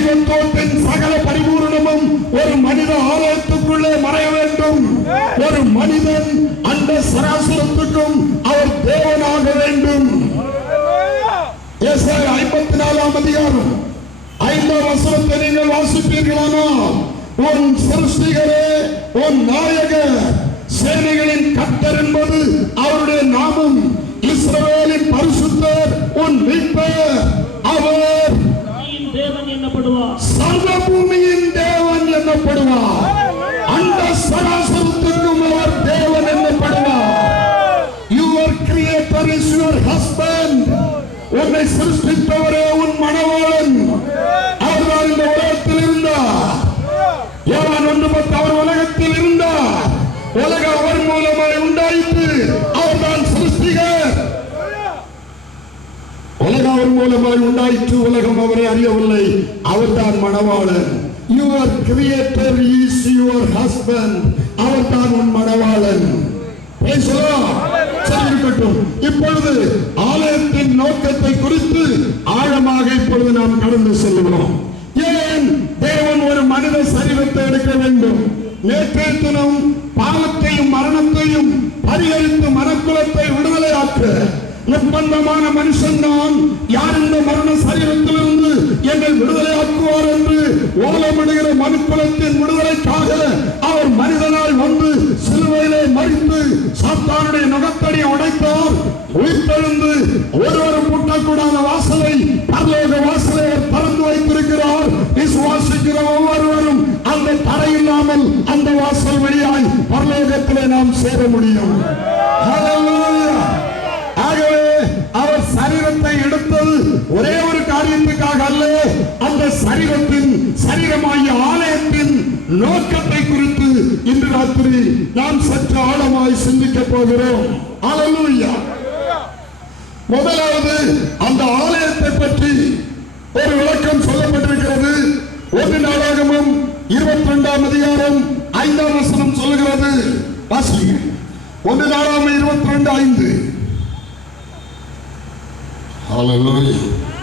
தெய்வத்தோட்டின் சகல பரிபூரணமும் ஒரு மனித ஆலயத்துக்குள்ளே மறைய வேண்டும். ஒரு மனிதன் அந்த சராசரத்துக்கும் அவர் தேவனாக வேண்டும். ஐம்பத்தி நாலாம் அதிகாரம் ஐந்தாம் வசனத்தை நீங்கள் வாசிப்பீர்களானா? உன் சிருஷ்டிகரே உன் நாயகர் சேனைகளின் கத்தர் என்பது அவருடைய நாமம். இஸ்ரவேலின் பரிசுத்தர் உன்னை சிருஷ்டித்தவரே உன் மனவாளன். அவர்தான் இந்த உலகத்தில் இருந்தார். யோவான் ஒன்று பத்து அவர் உலகத்தில் இருந்தார். உலக அவர் மூலமாய் உண்டாயிற்று. அவர்தான் சிருஷ்டிகர். உலக அவர் மூலமாய் உண்டாயிற்று. உலகம் அவரை அறியவில்லை. அவர்தான் மணவாளன் your creator is your husband அவர்தான் உன் மணவாளன் Praise the Lord. சரி இருக்கட்டும். இப்பொழுது ஆலயத்தின் நோக்கத்தை குறித்து ஆழமாக இப்பொழுது நாம் கடந்து செல்கிறோம் ஏன் தேவன் ஒரு மனித சரீரத்தை எடுக்க வேண்டும்? நேற்றைய தினம் பாவத்தையும் மரணத்தையும் பரிகரித்து மனக்குலத்தை விடுதலை விடுதலையாக்க நிர்பந்தமான மனுஷன்தான் யார் இந்த மரண சரீரத்திலிருந்து எங்கள் விடுதலை ஆக்குவார் என்று ஓலமிடுகிற மனுக்குலத்தின் விடுதலைக்காக சாத்தானுடைய நுகத்தடி உடைத்தோர். உயிர்த்தெழுந்து ஒருவரும் முட்டக்கூடாத வாசலை பரலோக வாசலை அவர் திறந்து வைத்திருக்கிறார். விசுவாசிக்கிற ஒவ்வொருவரும் அந்த தடையில்லாமல் அந்த வாசல் வழியாய் பரலோகத்திலே நாம் சேர முடியும். ஆகவே அவர் சரீரத்தை எடுத்தது ஒரே ஒரு காரியத்துக்காக அல்ல அந்த சரீரத்தின் சரீரமாகிய ஆலயத்தின் நோக்கத்தை நாம் சற்று ஆழமாய் சிந்திக்க போகிறோம். அலலூயா முதலாவது அந்த ஆலயத்தை பற்றி ஒரு விளக்கம் சொல்லப்பட்டிருக்கிறது. ஒரு நாளாகமும் இருபத்தி ரெண்டாம் அதிகாரம் ஐந்தாம் வசனம் சொல்லுகிறது வாசிங்க. ஒன்று நாளாகமும் இருபத்தி ரெண்டு ஐந்து. Hallelujah.